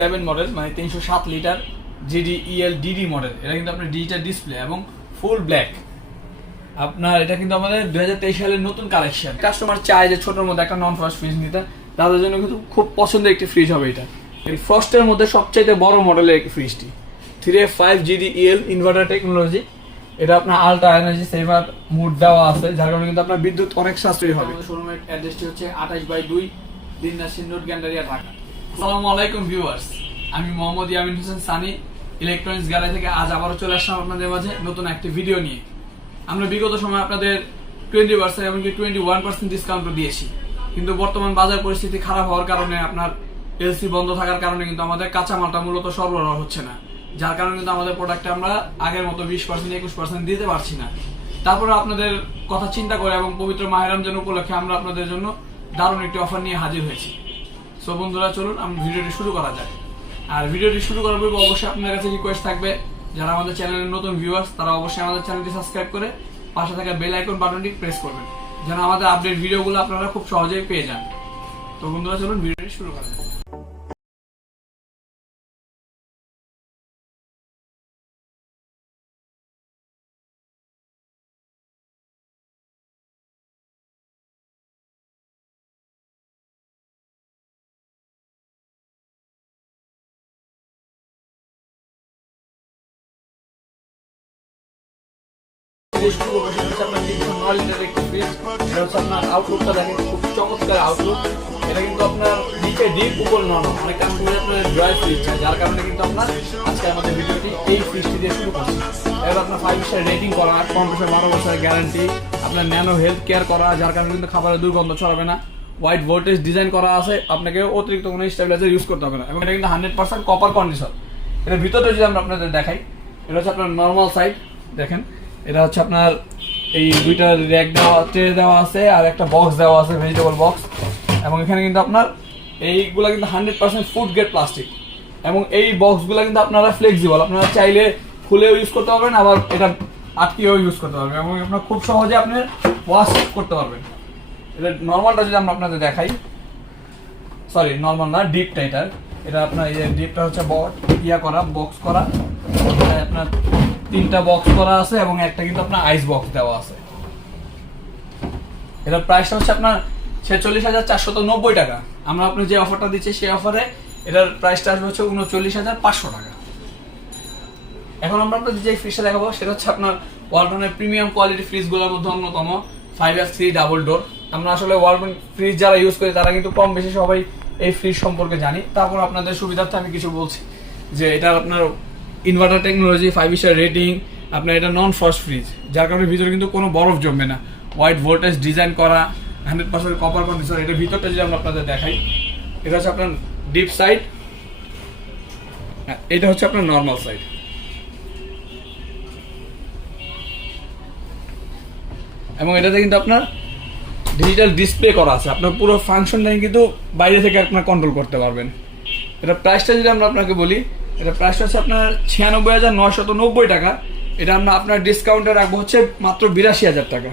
Seven model মানে তিনশো সাত litre GD EL DD model এটা কিন্তু আপনার ডিজিটাল ডিসপ্লে এবং ফুল ব্ল্যাক আপনার এটা কিন্তু আমাদের দুই হাজার তেইশ সালের নতুন কালেকশন কাস্টমার চায় যে ছোটোর মধ্যে একটা নন ফ্রস্ট ফ্রিজ নিতে, তাদের জন্য কিন্তু খুব পছন্দের একটি ফ্রিজ হবে এটা। এই ফ্রস্টের মধ্যে সবচাইতে বড় মডেলের একটি ফ্রিজটি three five GD EL inverter technology এটা আপনার আলট্রা এনার্জি সেভার মুড দেওয়া আছে, যার কারণে কিন্তু আপনার বিদ্যুৎ অনেক সাশ্রয়ী হবে। শোরুমের অ্যাড্রেসটি হচ্ছে আঠাশ বাই দুই দিনদার সিন্ডোর গ্যান্ডারিয়া, ঢাকা। আসসালামু আলাইকুম ভিউয়ার্স। আমি মোহাম্মদ ইয়ামিন হোসেন সানি, ইলেকট্রনিক্স গ্যালারি থেকে আজ আবারও চলে আসলাম আপনাদের মাঝে নতুন একটি ভিডিও নিয়ে। আমরা বিগত সময় আপনাদের টোয়েন্টি পার্সেন্ট এমনকি টোয়েন্টি ওয়ান পার্সেন্ট ডিসকাউন্টও দিয়েছি। কিন্তু বর্তমান বাজার পরিস্থিতি খারাপ হওয়ার কারণে আপনার এলসি বন্ধ থাকার কারণে কিন্তু আমাদের কাঁচামালটা মূলত সরবরাহ হচ্ছে না। যার কারণে কিন্তু আমাদের প্রোডাক্টে আমরা আগের মতো বিশ পার্সেন্ট একুশ পার্সেন্ট দিতে পারছি না। তারপরে আপনাদের কথা চিন্তা করে এবং পবিত্র মাহের রমজান উপলক্ষে আমরা আপনাদের জন্য দারুণ একটি অফার নিয়ে হাজির হয়েছি। সো বন্ধুরা, চলুন, আমি ভিডিওটি শুরু করা যাক। আর ভিডিওটি শুরু করার পূর্বে অবশ্যই আপনার কাছে রিকোয়েস্ট থাকবে, যারা আমাদের চ্যানেলের নতুন ভিউয়ার্স তারা অবশ্যই আমাদের চ্যানেলটি সাবস্ক্রাইব করে পাশে থাকা বেল আইকন বাটনটি প্রেস করবেন, যেন আমাদের আপডেট ভিডিওগুলো আপনারা খুব সহজেই পেয়ে যান। তো, বন্ধুরা, চলুন, ভিডিওটি শুরু করা যাক। গ্যারান্টি আপনার ন্যানো হেলথ কেয়ার করা যার কারণে কিন্তু খাবারের দুর্গন্ধ ছড়াবে না হোয়াইট ভোল্টেজ ডিজাইন করা আছে আপনাকে অতিরিক্ত কোনো স্টেবিলাইজার ইউজ করতে হবে না এবং এটা কিন্তু হান্ড্রেড পার্সেন্ট কপার কন্ডিশন এটার ভিতরে যদি আমরা আপনাদের দেখাই এটা হচ্ছে আপনার নর্মাল সাইড দেখেন এটা হচ্ছে আপনার এই দুইটা র্যাক দেওয়া ট্রে দেওয়া আছে আর একটা বক্স দেওয়া আছে ভেজিটেবল বক্স এবং এখানে কিন্তু আপনার এইগুলা কিন্তু hundred percent food grade plastic এবং এই বক্সগুলো কিন্তু আপনারা ফ্লেক্সিবল আপনারা চাইলে খুলেও ইউজ করতে পারবেন, আবার এটা আটকেও ইউজ করতে পারবেন। এবং আপনার খুব সহজে আপনি ওয়াশ করতে পারবেন। এটা নর্মালটা যদি আমরা আপনাদের দেখাই সরি নর্মাল না ডিপটা এটা এটা আপনার এই ডিপটা হচ্ছে বট ইয়া করা বক্স করা। আপনার তিনটা বক্স করা আছে এবং একটা কিন্তু আপনার আইস বক্স দেওয়া আছে। এটার প্রাইসটা হচ্ছে আপনার ছেচল্লিশ হাজার চারশত নব্বই টাকা। আমরা আপনি যে অফারটা দিচ্ছি সেই অফারে এটার প্রাইসটা আসবে হচ্ছে উনচল্লিশ হাজার পাঁচশো টাকা। এখন আমরা আপনাদের যে ফ্রিজটা দেখাবো, সেটা হচ্ছে আপনার ওয়ালটনের প্রিমিয়াম কোয়ালিটি ফ্রিজগুলোর মধ্যে অন্যতম five F three double door আমরা আসলে ওয়ালটন ফ্রিজ যারা ইউজ করি, তারা কিন্তু কম বেশি সবাই এই ফ্রিজ সম্পর্কে জানি। তারপর আপনাদের সুবিধার্থে আমি কিছু বলছি যে এটা আপনার inverter technology five star rating আপনার এটা নন ফ্রস্ট ফ্রিজ যার কারণে ভিতরে কিন্তু কোনো বরফ জমবে না। হোয়াইট ভোল্টেজ ডিজাইন করা হান্ড্রেড পার্সেন্ট কপার কন্ডিশন এটা ভিতরটা যদি আমরা আপনাদের দেখাই, এটা হচ্ছে আপনার ডিপ সাইড এটা হচ্ছে আপনার নর্মাল সাইড এবং এটাতে কিন্তু আপনার ডিজিটাল ডিসপ্লে করা আছে, আপনার পুরো ফাংশনটা কিন্তু বাইরে থেকে আপনার কন্ট্রোল করতে পারবেন। এটা প্রাইসটা যদি আমরা আপনাকে বলি এটা প্রাইসটা হচ্ছে আপনার ছিয়ানব্বই হাজার নয়শত নব্বই টাকা। এটা আমরা আপনার ডিসকাউন্টে রাখব হচ্ছে মাত্র বিরাশি হাজার টাকা।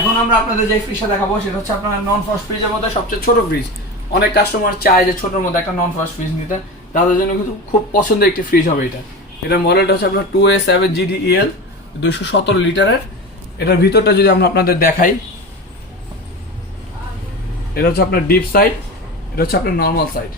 এখন আমরা আপনাদের যে ফ্রিজটা দেখাবো, সেটা হচ্ছে আপনার নন ফ্রস্ট ফ্রিজের মধ্যে সবচেয়ে ছোট ফ্রিজ অনেক কাস্টমার চায় যে ছোটোর মধ্যে একটা নন ফ্রস্ট ফ্রিজ নিতে। তাদের জন্য কিন্তু খুব পছন্দের একটি ফ্রিজ হবে এটা। এটার মডেলটা হচ্ছে আপনার two A seven GD EL দুশো সতেরো লিটারের। এটার ভিতরটা যদি আমরা আপনাদের দেখাই, এটা হচ্ছে আপনার ডিপ সাইড এটা হচ্ছে আপনার নর্মাল সাইড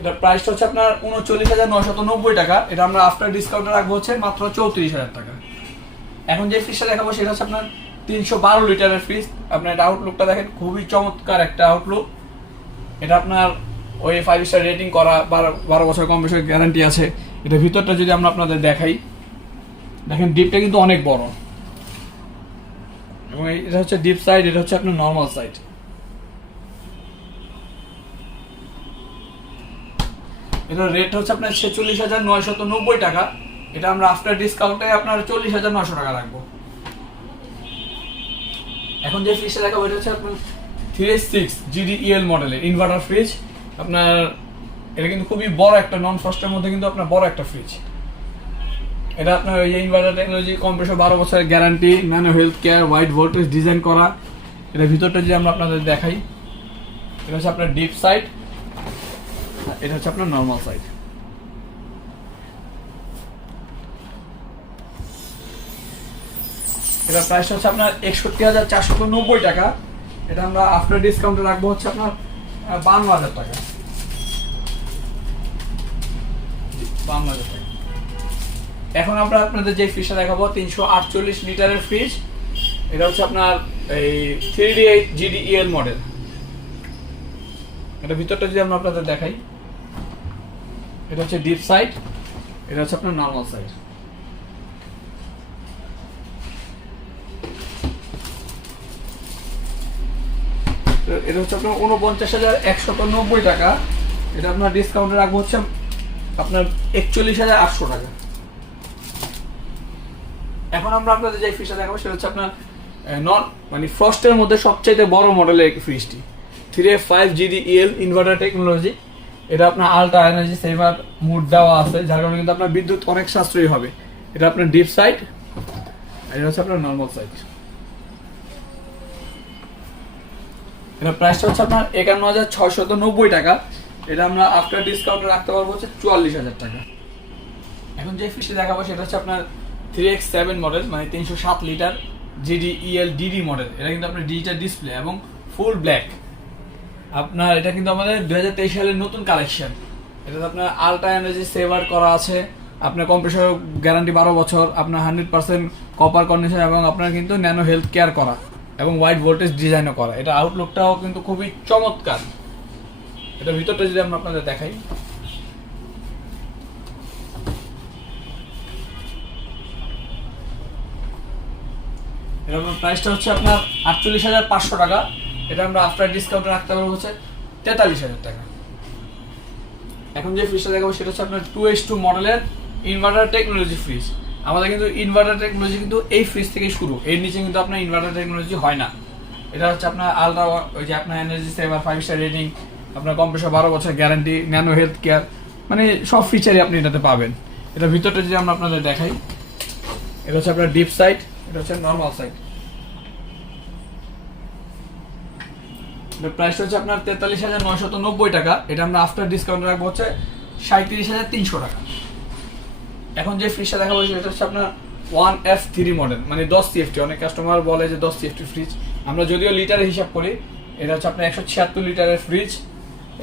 এটার প্রাইসটা হচ্ছে আপনার উনচল্লিশ হাজার নয়শত নব্বই টাকা। এটা আমরা আফটার ডিসকাউন্টে রাখব হচ্ছে মাত্র চৌত্রিশ হাজার টাকা। এখন যে ফ্রিজটা দেখাবো সেটা হচ্ছে আপনার তিনশো বারো লিটারের ফ্রিজ আপনার এটা আউটলুকটা দেখেন, খুবই চমৎকার একটা আউটলুক এটা আপনার ওই ফাইভ স্টার রেটিং করা, বারো বারো বছর কম বেশি গ্যারান্টি আছে। এটা ভিতরটা যদি আমরা আপনাদের দেখাই, দেখেন ডিপটা কিন্তু অনেক বড়। এবং এটা হচ্ছে ডিপ সাইড এটা হচ্ছে আপনার নর্মাল সাইড এটার রেট হচ্ছে আপনার ছেচল্লিশ হাজার নয়শত নব্বই টাকা। এটা আমরা আফটার ডিসকাউন্টে আপনার চল্লিশ হাজার নয়শো টাকা রাখব। এখন যে ফ্রিজটা দেখাবো, এটা হচ্ছে আপনার থ্রি সিক্স জিডি ইএল মডেলের ইনভার্টার ফ্রিজ আপনার, এটা কিন্তু খুবই বড় একটা নন ফ্রস্টের মধ্যে কিন্তু আপনার বড় একটা ফ্রিজ এটা আপনার ওই ইনভার্টার টেকনোলজি কম্প্রেসর বারো বছরের guarantee nano health care white voltage design করা। এটা ভিতরটা যদি আমরা আপনাদের দেখাই, এটা হচ্ছে আপনার ডিপ সাইড এটা হচ্ছে আপনার নর্মাল সাইড এটা প্রাইস হচ্ছে আপনার একষট্টি হাজার চারশো নব্বই টাকা। এটা আমরা আফটার ডিসকাউন্টে রাখব হচ্ছে আপনার বান্ন হাজার টাকা। বান্ন হাজার টাকা। এখন আমরা আপনাদের যে ফ্রিজটা দেখাবো, তিনশো আটচল্লিশ লিটারের ফ্রিজ এটা হচ্ছে আপনার এই three D eight GDL model এটা ভিতরটা যদি আমরা আপনাদের দেখাই। এটা হচ্ছে ডিপ সাইড এটা হচ্ছে আপনার নর্মাল সাইড এটা হচ্ছে আপনার উনপঞ্চাশ হাজার একশত নব্বই টাকা। এটা আপনার ডিসকাউন্টে রাখব হচ্ছে আপনার একচল্লিশ হাজার আটশো টাকা। এখন আমরা আপনাদের যে ফ্রিজটা দেখাবো, সেটা হচ্ছে আপনার নন মানে ফ্রস্টের মধ্যে সবচাইতে বড় মডেলের ফ্রিজটি three five GD EL inverter technology এটা আপনার আলট্রা এনার্জি সেভার মুড দেওয়া আছে, যার কারণে কিন্তু আপনার বিদ্যুৎ অনেক সাশ্রয়ী হবে। এটা আপনার ডিপ সাইড এটা হচ্ছে আপনার নর্মাল সাইড এটা প্রাইসটা হচ্ছে আপনার একান্ন হাজার ছয়শত নব্বই টাকা। এটা আমরা আফটার ডিসকাউন্ট রাখতে পারব হচ্ছে চুয়াল্লিশ হাজার টাকা। এখন যে ফ্রিজটা দেখাবো সেটা হচ্ছে আপনার থ্রি এক্স সেভেন মডেল মানে তিনশো সাত litre GD EL DD model এটা কিন্তু আপনার ডিজিটাল ডিসপ্লে এবং ফুল ব্ল্যাক আপনার, এটা কিন্তু আমাদের দুই হাজার তেইশ সালের নতুন কালেকশন এটাতে আপনার আলট্রা এনার্জি সেভার করা আছে। আপনার কম্প্রেসর গ্যারান্টি বারো বছর, আপনার হান্ড্রেড পার্সেন্ট কপার কন্ডিশন এবং আপনার কিন্তু ন্যানো হেলথ কেয়ার করা এবং হোয়াইট ভোল্টেজ ডিজাইনও করা। এটা আউটলুকটাও কিন্তু খুবই চমৎকার। এটা ভিতরটা যদি আমরা আপনাদের দেখাই। এরকম প্রাইসটা হচ্ছে আপনার আটচল্লিশ হাজার পাঁচশো টাকা। এটা আমরা আফটার ডিসকাউন্ট রাখতে পারব হচ্ছে তেতাল্লিশ হাজার টাকা। এখন যে ফ্রিজটা দেখাবো সেটা হচ্ছে আপনার টু এইচ টু মডেলের ইনভার্টার টেকনোলজি ফ্রিজ আমাদের কিন্তু ইনভার্টার টেকনোলজি কিন্তু এই ফ্রিজ থেকে শুরু। এর নিচে কিন্তু আপনার ইনভার্টার টেকনোলজি হয় না। এটা হচ্ছে আপনার আলট্রা ওই যে আপনার energy saver five star rating আপনার কম্প্রেসর বারো বছর গ্যারান্টি ন্যানো হেলথ কেয়ার মানে সব ফিচারই আপনি এটাতে পাবেন। এটা ভিতরটা যদি আমরা আপনাদের দেখাই, এটা হচ্ছে আপনার ডিপ সাইড এটা হচ্ছে নর্মাল সাইড প্রাইস হচ্ছে আপনার তেতাল্লিশ হাজার নয়শত নব্বই টাকা। এটা আমরা আফটার ডিসকাউন্ট রাখব হচ্ছে সাঁত্রিশ হাজার তিনশো টাকা। এখন যে ফ্রিজটা দেখাবো সেটা হচ্ছে আপনার ওয়ান এফ থ্রি মডেল মানে দশ সিএফটি অনেক কাস্টমার বলে যে দশ সিএফটি ফ্রিজ আমরা যদিও লিটারে হিসাব করি, এটা হচ্ছে আপনার একশো ছিয়াত্তর লিটারের ফ্রিজ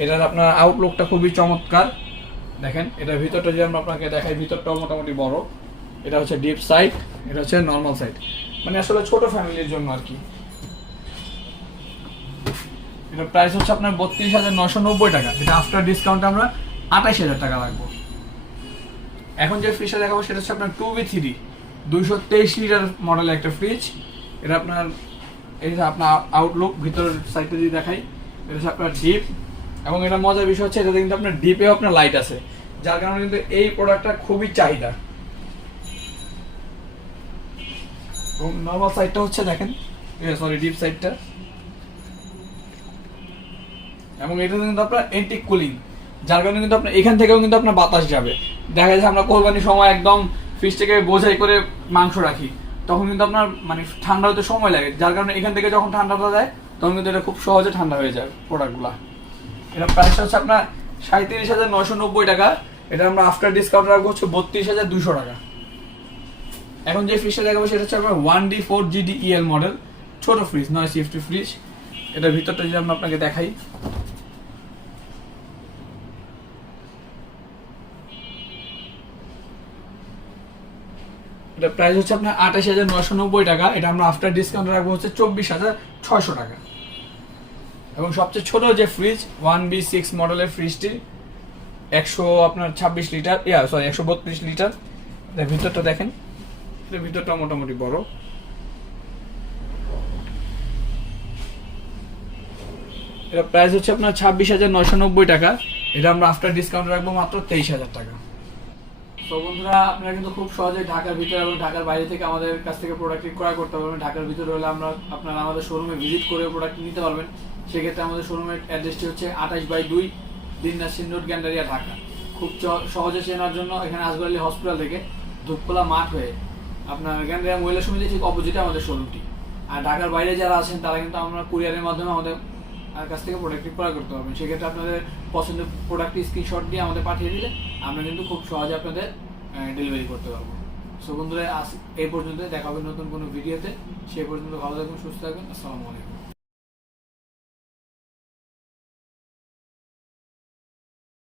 এটার আপনার আউটলুকটা খুবই চমৎকার। দেখেন, এটার ভিতরটা যদি আমরা আপনাকে দেখাই, ভিতরটাও মোটামুটি বড়। এটা হচ্ছে ডিপ সাইড এটা হচ্ছে নর্মাল সাইড মানে আসলে ছোট ফ্যামিলির জন্য আর কি। এটা প্রাইস হচ্ছে আপনার বত্রিশ হাজার নশো নব্বই টাকা। এটা আফটার ডিসকাউন্ট আমরা আঠাশ হাজার টাকা রাখব। এখন যে ফ্রিজটা দেখাবো, সেটা হচ্ছে আপনার টু বি থ্রি দুইশো তেইশ লিটার মডেলের একটা ফ্রিজ এটা আপনার, এই আপনার আউটলুক ভিতরের সাইডটা যদি দেখাই, এটা হচ্ছে আপনার ডিপ এবং এটা মজার বিষয় হচ্ছে, এটাতে কিন্তু আপনার ডিপেও আপনার লাইট আছে। যার কারণে কিন্তু এই প্রোডাক্টটা খুবই চাহিদা। এবং নর্মাল সাইডটা হচ্ছে দেখেন সরি ডিপ সাইডটা এবং এটা কিন্তু আপনার এন্টিক কুলিং যার কারণে কিন্তু আপনার এখান থেকেও কিন্তু আপনার বাতাস যাবে। দেখা যাচ্ছে আমরা কোরবানির সময় একদম ফ্রিজ থেকে বোঝাই করে মাংস রাখি, তখন কিন্তু আপনার মানে ঠান্ডা হতে সময় লাগে। যার কারণে এখান থেকে যখন ঠান্ডাটা যায় তখন কিন্তু এটা খুব সহজে ঠান্ডা হয়ে যায় প্রোডাক্টগুলো এটা প্রাইসটা হচ্ছে আপনার সাঁত্রিশ হাজার নয়শো নব্বই টাকা। এটা আমরা আফটার ডিসকাউন্ট রাখব হচ্ছে বত্রিশ হাজার দুশো টাকা। এখন যে ফ্রিজটা দেখাবো সেটা হচ্ছে আপনার one D four GD EL model ছোট ফ্রিজ নয় সিফটি ফ্রিজ এটার ভিতরটা যদি আমরা আপনাকে দেখাই। এটা প্রাইস হচ্ছে আপনার আঠাশ হাজার নশো নব্বই টাকা। এটা আমরা আফটার ডিসকাউন্ট রাখব হচ্ছে চব্বিশ হাজার ছয়শো টাকা। এবং সবচেয়ে ছোট যে ফ্রিজ ওয়ান বি সিক্স মডেলের ফ্রিজটি একশো আপনার ছাব্বিশ লিটার ইয়া সরি একশো বত্রিশ লিটার এর ভিতরটা দেখেন। এর ভিতরটা মোটামুটি বড়। এটা প্রাইস হচ্ছে আপনার ছাব্বিশ হাজার নয়শো নব্বই টাকা। এটা আমরা আফটার ডিসকাউন্ট রাখব মাত্র তেইশ হাজার টাকা। তো বন্ধুরা, আপনারা কিন্তু খুব সহজে ঢাকার ভিতরে এবং ঢাকার বাইরে থেকে আমাদের কাছ থেকে প্রোডাক্ট ক্রয় করতে পারবেন। ঢাকার ভিতরে হলে আমরা আপনারা আমাদের শোরুমে ভিজিট করে প্রোডাক্ট নিতে পারবেন। সেক্ষেত্রে আমাদের শোরুমের অ্যাড্রেসটি হচ্ছে আঠাশ বাই দুই দিনদাস সিন্ডোর গ্যান্ডারিয়া ঢাকা। খুব সহজে চেনার জন্য এখানে আসগরলি হসপিটাল থেকে ধূপখোলা মাঠ হয়ে আপনার গ্যান্ডারিয়া মহিলা সমিতি ঠিক অপোজিটে আমাদের শোরুমটি আর ঢাকার বাইরে যারা আছেন, তারা কিন্তু আমরা কুরিয়ারের মাধ্যমে আমাদের কাছ থেকে প্রোডাক্টটি ক্রয় করতে পারবেন সেক্ষেত্রে আপনাদের পছন্দের প্রোডাক্টটি স্ক্রিনশট দিয়ে আমাদের পাঠিয়ে দিলে আমরা কিন্তু খুব সহজে আপনাদের ডেলিভারি করতে পারব। সো বন্ধুরা, আজ এই পর্যন্ত দেখা হবে নতুন কোনো ভিডিওতে সেই পর্যন্ত ভালো থাকবেন সুস্থ থাকবেন আসসালামু আলাইকুম।